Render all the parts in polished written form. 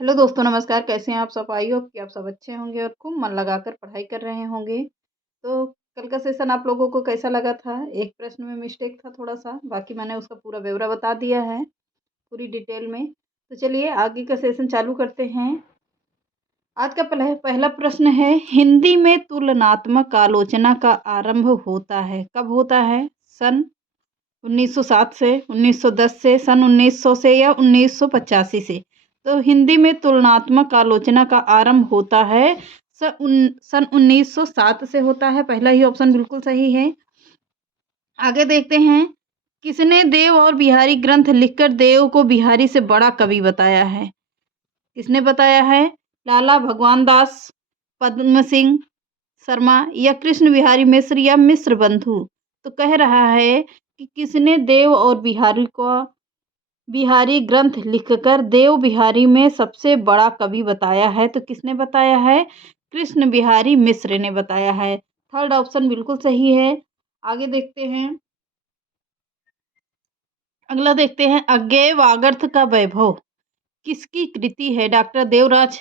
Hello दोस्तों, नमस्कार। कैसे हैं आप सब? आई होप कि आप सब अच्छे होंगे और खूब मन लगाकर पढ़ाई कर रहे होंगे। तो कल का सेशन आप लोगों को कैसा लगा था? एक प्रश्न में मिस्टेक था थोड़ा-सा, बाकी मैंने उसका पूरा ब्यौरा बता दिया है, पूरी डिटेल में। तो चलिए आगे का सेशन चालू करते हैं। आज का पहला प्रश्न है, हिंदी में तुलनात्मक आलोचना का आरंभ होता है, कब होता है? सन 1907 से, 1910 से, सन 1900 से या 1985 से। तो हिंदी में तुलनात्मक आलोचना का आरंभ होता है सन 1907 से होता है। पहला ही ऑप्शन बिल्कुल सही है। आगे देखते हैं, किसने देव और बिहारी ग्रंथ लिखकर देव को बिहारी से बड़ा कवि बताया है? किसने बताया है? लाला भगवान दास, पद्म सिंह शर्मा या कृष्ण बिहारी मिश्र या मिश्र बंधु। तो कह रहा है कि किसने देव और बिहारी को बिहारी ग्रंथ लिखकर देव बिहारी में सबसे बड़ा कवि बताया है। तो किसने बताया है? कृष्ण बिहारी मिश्र ने बताया है। थर्ड ऑप्शन बिल्कुल सही है। आगे देखते हैं, अगला देखते हैं, अज्ञेय वागर्थ का वैभव किसकी कृति है? डॉक्टर देवराज,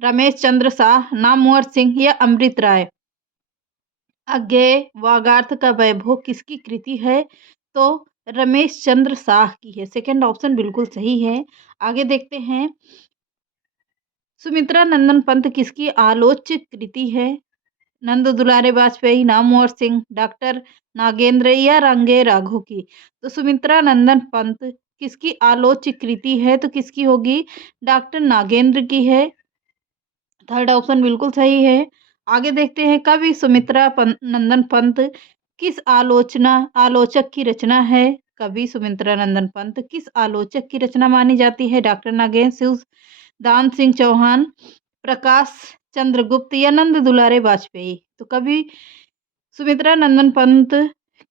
रमेश चंद्र शाह, नामवर सिंह या अमृत राय। अज्ञेय वागार्थ का वैभव किसकी कृति है? तो रमेश चंद्र शाह की है। सेकंड ऑप्शन बिल्कुल सही है। आगे देखते हैं, सुमित्रा नंदन पंत किसकी आलोच्य कृति है? नंद दुलारे वाजपेयी, नामवर सिंह, डॉक्टर नागेंद्र या रंगे राघव की। तो सुमित्रा नंदन पंत किसकी आलोच्य कृति है? तो किसकी होगी? डॉक्टर नागेंद्र की है। थर्ड ऑप्शन बिल्कुल सही है। आगे देखते हैं, कवि नंदन पंत किस आलोचक की रचना है? कवि सुमित्रा नंदन पंत किस आलोचक की रचना मानी जाती है? डॉक्टर नागेंद्र, शिवदान सिंह चौहान, प्रकाश चंद्र गुप्त या नंद दुलारे वाजपेयी। तो कवि सुमित्रा नंदन पंत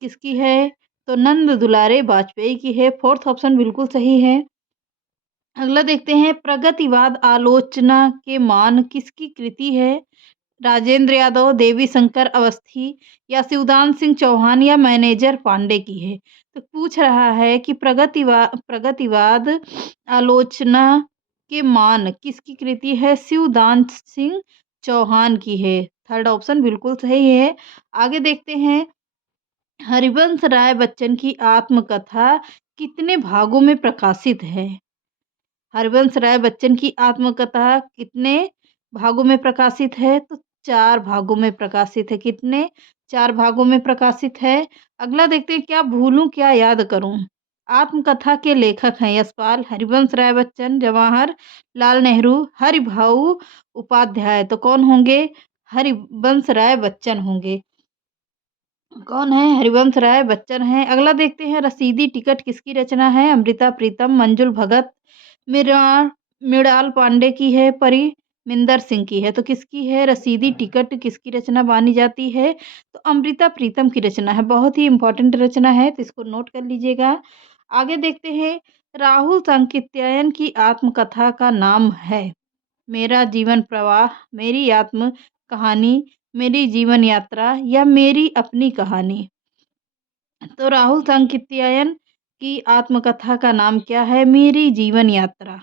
किसकी है? तो नंद दुलारे वाजपेयी की है। फोर्थ ऑप्शन बिल्कुल सही है। अगला देखते हैं, प्रगतिवाद आलोचना के मान किसकी कृति है? राजेंद्र यादव, देवी शंकर अवस्थी या शिवदान सिंह चौहान या मैनेजर पांडे की है। तो पूछ रहा है कि प्रगतिवाद आलोचना के मान किसकी कृति है? शिवदान सिंह चौहान की है। थर्ड ऑप्शन बिल्कुल सही है। आगे देखते हैं, हरिवंश राय बच्चन की आत्मकथा कितने भागों में प्रकाशित है? हरिवंश राय बच्चन की आत्मकथा कितने भागों में प्रकाशित है? तो 4 भागों में प्रकाशित है। कितने? 4 भागों में प्रकाशित है। अगला देखते हैं, क्या भूलूं क्या याद करूं। आत्मकथा के लेखक हैं यशपाल, हरिवंश राय बच्चन, जवाहर लाल नेहरू, हरिभाऊ उपाध्याय। तो कौन होंगे? हरिवंश राय बच्चन होंगे। कौन है? हरिवंश राय बच्चन हैं। अगला देखते हैं, रसीदी टिकट किसकी रचना है? अमृता प्रीतम, मंजुल भगत, मृणाल मृणाल पांडे की है, परिमिंदर सिंह की है। तो किसकी है? रसीदी टिकट किसकी रचना मानी जाती है? तो अमृता प्रीतम की रचना है। बहुत ही इंपॉर्टेंट रचना है, तो इसको नोट कर लीजिएगा। आगे देखते हैं, राहुल सांकृत्यायन की आत्मकथा का नाम है मेरा जीवन प्रवाह, मेरी आत्म कहानी, मेरी जीवन यात्रा या मेरी अपनी कहानी। तो राहुल सांकृत्यायन की आत्मकथा का नाम क्या है? मेरी जीवन यात्रा।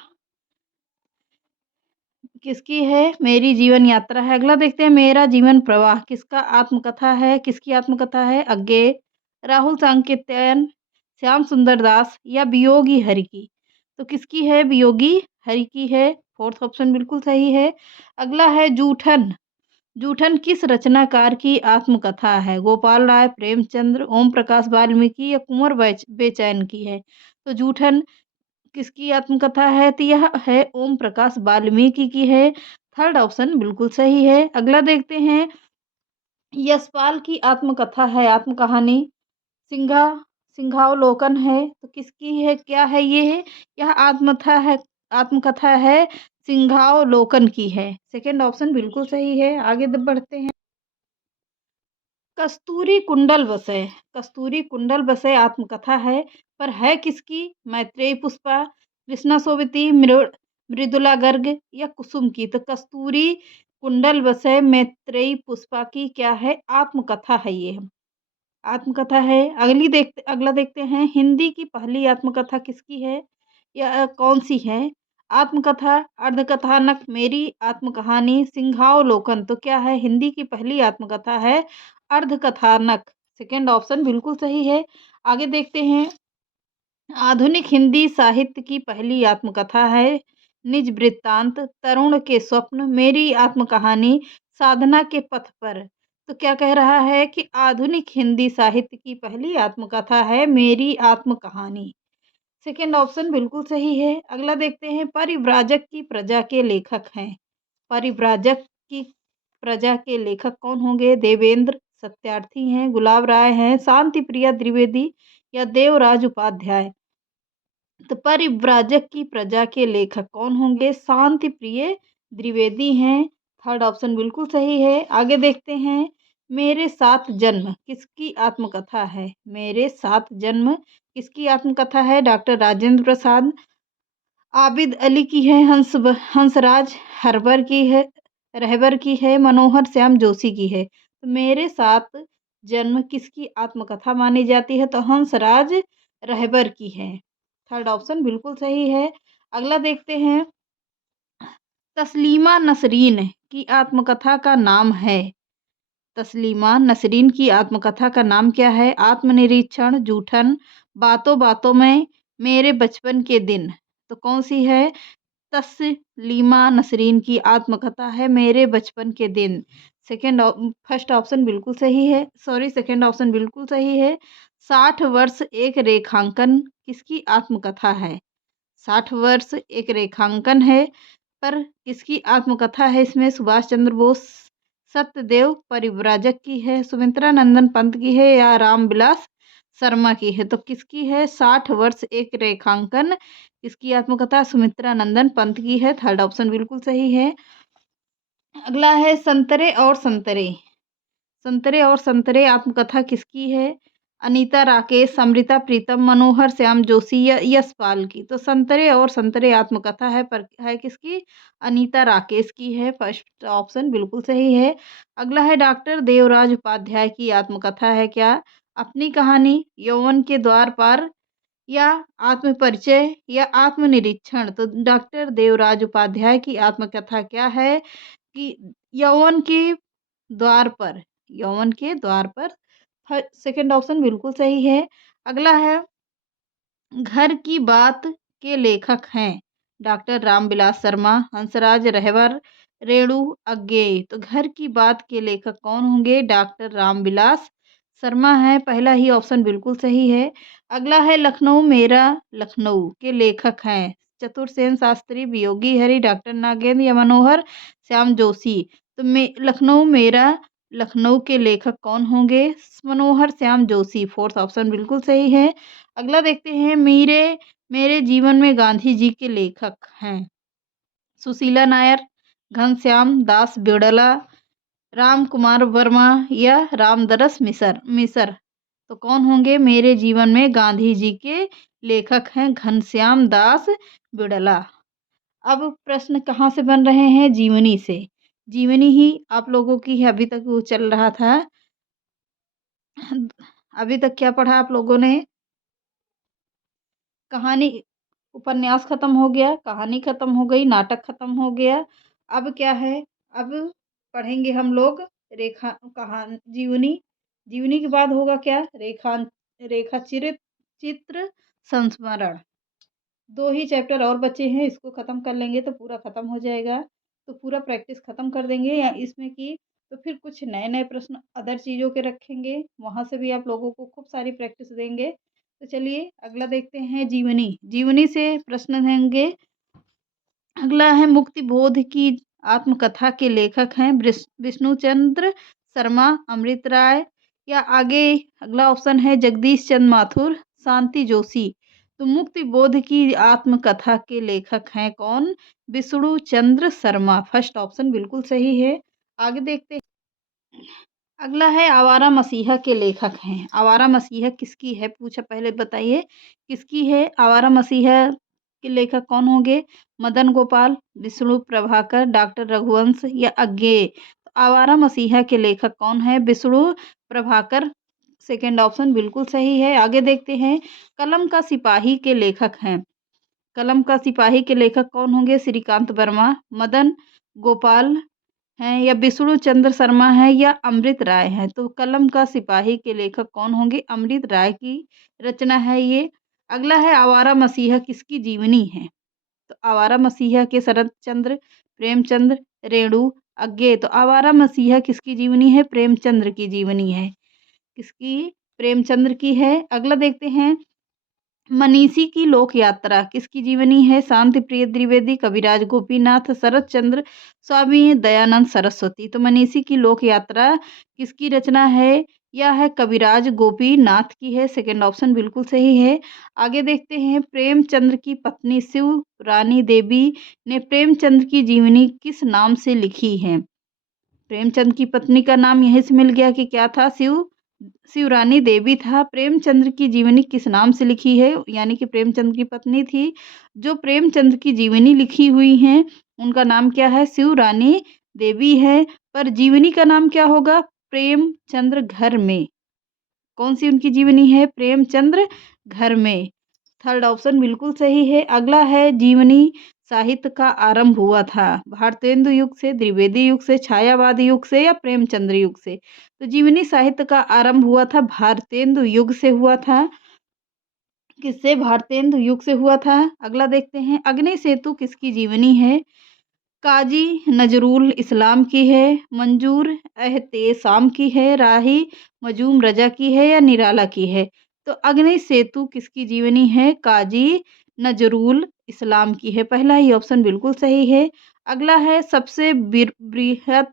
किसकी है? मेरी जीवन यात्रा है। अगला देखते हैं, मेरा जीवन प्रवाह किसका आत्मकथा है? किसकी आत्मकथा है? अज्ञेय, राहुल सांकृत्यायन, श्याम सुंदर दास या वियोगी हरि की। तो किसकी है? वियोगी हरि की है। फोर्थ ऑप्शन बिल्कुल सही है। अगला है, जूठन। जूठन किस रचनाकार की आत्मकथा है? गोपाल राय, प्रेमचंद्र, ओम प्रकाश वाल्मीकि या कुंवर बेचैन की है। तो जूठन किसकी आत्मकथा है? तो यह है ओम प्रकाश वाल्मीकि की है। थर्ड ऑप्शन बिल्कुल सही है। अगला देखते हैं, यशपाल की आत्मकथा है, आत्मकहानी सिंघा सिंघावलोकन है। तो किसकी है? क्या है ये? है यह आत्मकथा है सिंघावलोकन की है। सेकंड ऑप्शन बिल्कुल सही है। आगे बढ़ते हैं, कस्तूरी कुंडल बसे। कस्तूरी कुंडल बसे आत्मकथा है, पर है किसकी? मैत्रेयी पुष्पा, कृष्णा सोबती, मृदुला गर्ग या कुसुम की। तो कस्तूरी कुंडल बसे मैत्रेयी पुष्पा की क्या है? आत्मकथा है ये। आत्मकथा है। अगला देखते हैं, हिंदी की पहली आत्मकथा किसकी है या कौन सी है? आत्मकथा, अर्धकथानक, मेरी आत्मकहानी, सिंहावलोकन। तो क्या है? हिंदी की पहली आत्मकथा है अर्धकथानक। सेकंड ऑप्शन बिल्कुल सही है। आगे देखते हैं। आधुनिक हिंदी साहित्य की पहली आत्मकथा है निज वृत्तांत, तरुण के स्वप्न, मेरी आत्मकहानी, साधना के पथ पर। तो क्या कह रहा है कि आधुनिक हिंदी साहित्य की पहली आत्मकथा है मेरी आत्मकहानी। सेकंड ऑप्शन बिल्कुल सही है। अगला देखते हैं। परिव्राजक की प्रजा के लेखक हैं। परिव्राजक की प्रजा के लेखक कौन होंगे? देवेंद्र सत्यार्थी हैं, गुलाब राय हैं, शांति प्रिया द्विवेदी या देवराज उपाध्याय। तो परिव्राजक की प्रजा के लेखक कौन होंगे? शांति प्रिय द्विवेदी हैं। थर्ड ऑप्शन बिल्कुल सही है। आगे देखते हैं। मेरे साथ जन्म किसकी आत्मकथा है? मेरे साथ जन्म किसकी आत्मकथा है? डॉक्टर राजेंद्र प्रसाद, आबिद अली की है, हंसराज हरबर की है, रहबर की है, मनोहर श्याम जोशी की है। तो मेरे साथ जन्म किसकी आत्मकथा मानी जाती है? तो हंसराज रहबर की है। थर्ड ऑप्शन बिल्कुल सही है। अगला देखते हैं। तस्लीमा नसरीन की आत्मकथा का नाम है। तस्लीमा नसरीन की आत्मकथा का नाम क्या है? आत्मनिरीक्षण, जूठन, बातों बातों में, मेरे बचपन के दिन। तो कौन सी है? तस्लीमा नसरीन की आत्मकथा है मेरे बचपन के दिन। फर्स्ट ऑप्शन बिल्कुल सही है। सेकंड ऑप्शन बिल्कुल सही है। 60 वर्ष एक रेखांकन किसकी आत्मकथा है? 60 वर्ष एक रेखांकन है, पर किसकी आत्मकथा है इसमें? सुभाष चंद्र बोस, सत्यदेव परिव्राजक की है, सुमित्रा नंदन पंत की है या रामविलास शर्मा की है? तो किसकी है? 60 वर्ष एक रेखांकन किसकी आत्मकथा? सुमित्रा नंदन पंत की है। थर्ड ऑप्शन बिल्कुल सही है। अगला है संतरे और संतरे। संतरे और संतरे आत्मकथा किसकी है? अनीता राकेश, अमृता प्रीतम, मनोहर श्याम जोशी या यशपाल की। तो संतरे और संतरे आत्मकथा है किसकी? अनीता राकेश की है। फर्स्ट ऑप्शन बिल्कुल सही है। अगला है डॉक्टर देवराज उपाध्याय की आत्मकथा है क्या? अपनी कहानी, यौवन के द्वार पर या आत्मपरिचय या आत्मनिरीक्षण। तो डॉक्टर देवराज उपाध्याय की आत्मकथा क्या है? कि यौवन के द्वार पर। यौवन के द्वार पर। सेकंड ऑप्शन बिल्कुल सही है। अगला है। घर की बात के लेखक हैं डॉक्टर रामविलास शर्मा, हंसराज रहवर, रेणु अज्ञेय। तो घर की बात के लेखक कौन होंगे? डॉक्टर रामविलास शर्मा है। पहला ही ऑप्शन बिल्कुल सही है। अगला है। लखनऊ मेरा लखनऊ के लेखक हैं चतुर्सेन शास्त्री, वियोगी हरि, डॉक्टर नागेंद्र या मनोहर श्याम जोशी। तो लखनऊ मेरा लखनऊ के लेखक कौन होंगे? मनोहर श्याम जोशी। फोर्थ ऑप्शन बिल्कुल सही है। अगला देखते हैं। मेरे मेरे जीवन में गांधी जी के लेखक हैं सुशीला नायर, घनश्याम दास बिड़ला, राम कुमार वर्मा या रामदरस मिसर। तो कौन होंगे? मेरे जीवन में गांधी जी के लेखक हैं घनश्याम दास बिड़ला। अब प्रश्न कहाँ से बन रहे हैं? जीवनी से। जीवनी ही आप लोगों की है, अभी तक वो चल रहा था। अभी तक क्या पढ़ा आप लोगों ने? कहानी, उपन्यास खत्म हो गया, कहानी खत्म हो गई, नाटक खत्म हो गया। अब क्या है? अब पढ़ेंगे हम लोग रेखा कहानी, जीवनी। जीवनी के बाद होगा क्या? रेखा चित्र संस्मरण। 2 ही चैप्टर और बचे हैं, इसको ख़त्म कर लेंगे तो पूरा ख़त्म हो जाएगा। तो पूरा प्रैक्टिस ख़त्म कर देंगे या इसमें की तो फिर कुछ नए-नए प्रश्न अदर चीज़ों के रखेंगे, वहाँ से भी आप लोगों को खूब सारी प्रैक्टिस देंगे। तो चलिए अगला देखते हैं। जीवनी। जीवनी से प्रश्न होंगे। अगला है। मुक्ति बोध की आत्मकथा के लेखक हैं विष्णुचंद्र शर्मा, अमृत राय या आगे अगला ऑप्शन है जगदीश चंद्र माथुर, शांति जोशी। तो मुक्ति बोध की आत्मकथा के लेखक हैं कौन? विष्णु चंद्र शर्मा। फर्स्ट ऑप्शन बिल्कुल सही है। आगे देखते हैं। अगला है। आवारा मसीहा के लेखक हैं। आवारा मसीहा किसकी है? पूछा, पहले बताइए किसकी है? आवारा मसीहा के लेखक कौन होंगे? मदन गोपाल, विष्णु प्रभाकर, डॉक्टर रघुवंश या अज्ञेय। आवारा मसीहा के लेखक कौन है? विष्णु प्रभाकर। सेकंड ऑप्शन बिल्कुल सही है। आगे देखते हैं। कलम का सिपाही के लेखक हैं कलम का सिपाही के लेखक कौन होंगे? श्रीकांत वर्मा, मदन गोपाल हैं या विष्णु चंद्र शर्मा हैं या अमृत राय हैं? तो कलम का सिपाही के लेखक कौन होंगे? अमृत राय की रचना है ये। अगला है आवारा मसीहा किसकी जीवनी है? तो आवारा मसीहा के शरत चंद्र, प्रेमचंद, रेणु, अज्ञे। तो आवारा मसीहा किसकी जीवनी है? प्रेमचंद्र की जीवनी है। किसकी? प्रेमचंद्र की है। अगला देखते हैं मनीषी की लोक यात्रा किसकी जीवनी है? शांति प्रिय द्विवेदी, कविराज गोपीनाथ, शरत चंद्र, स्वामी दयानंद सरस्वती। तो मनीषी की लोक यात्रा किसकी रचना है? यह है कविराज गोपीनाथ की है। सेकंड ऑप्शन बिल्कुल सही है। आगे देखते हैं प्रेमचंद्र की पत्नी शिव रानी देवी ने प्रेमचंद्र की जीवनी किस नाम से लिखी है? प्रेमचंद की पत्नी का नाम यहीं से मिल गया कि क्या था? शिवरानी देवी था। प्रेमचंद्र की जीवनी किस नाम से लिखी है? यानी कि प्रेमचंद की पत्नी थी जो प्रेमचंद की जीवनी लिखी हुई हैं उनका नाम क्या है? शिवरानी देवी है। पर जीवनी का नाम क्या होगा? प्रेमचंद्र घर में। कौन सी उनकी जीवनी है? प्रेमचंद्र घर में। थर्ड ऑप्शन बिल्कुल सही है। अगला है जीवनी साहित्य का आरंभ हुआ था भारतेंदु युग से, द्विवेदी युग से, छायावाद युग से या प्रेमचंद्र युग से? तो जीवनी साहित्य का आरंभ हुआ था भारतेंदु युग से हुआ था। किससे? भारतेंदु युग से हुआ था। अगला देखते हैं अग्नि सेतु किसकी जीवनी है? काजी नजरुल इस्लाम की है, मंजूर एहतेसाम की है, राही मजूम रजा की है या निराला की है? तो अग्नि सेतु किसकी जीवनी है? काजी नजरुल इस्लाम की है। पहला ही ऑप्शन बिल्कुल सही है। अगला है सबसे बृहत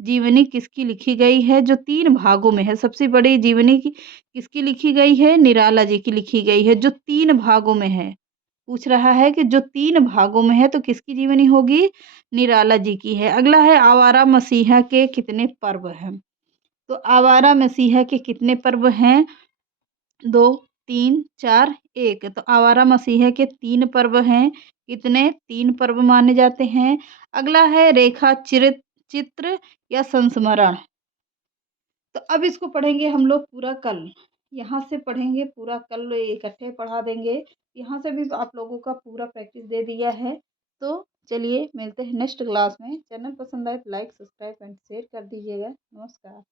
जीवनी किसकी लिखी गई है? जो 3 भागों में है। सबसे बड़ी जीवनी किसकी लिखी गई है? निराला जी की लिखी गई है जो 3 भागों में है। पूछ रहा है कि जो 3 भागों में है तो किसकी जीवनी होगी? निराला जी की है। अगला है आवारा मसीहा के कितने पर्व हैं? तो आवारा मसीहा के कितने पर्व हैं? 2, 3, 4, 1। तो आवारा मसीहा के 3 पर्व हैं। कितने? 3 पर्व माने जाते हैं। अगला है रेखा चित्र या संस्मरण। तो अब इसको पढ़ेंगे हम लोग पूरा कल। यहाँ से पढ़ेंगे पूरा कल इकट्ठे पढ़ा देंगे। यहाँ से भी आप लोगों का पूरा प्रैक्टिस दे दिया है। तो चलिए मिलते हैं नेक्स्ट क्लास में। चैनल पसंद आए तो लाइक, सब्सक्राइब एंड शेयर कर दीजिएगा। नमस्कार।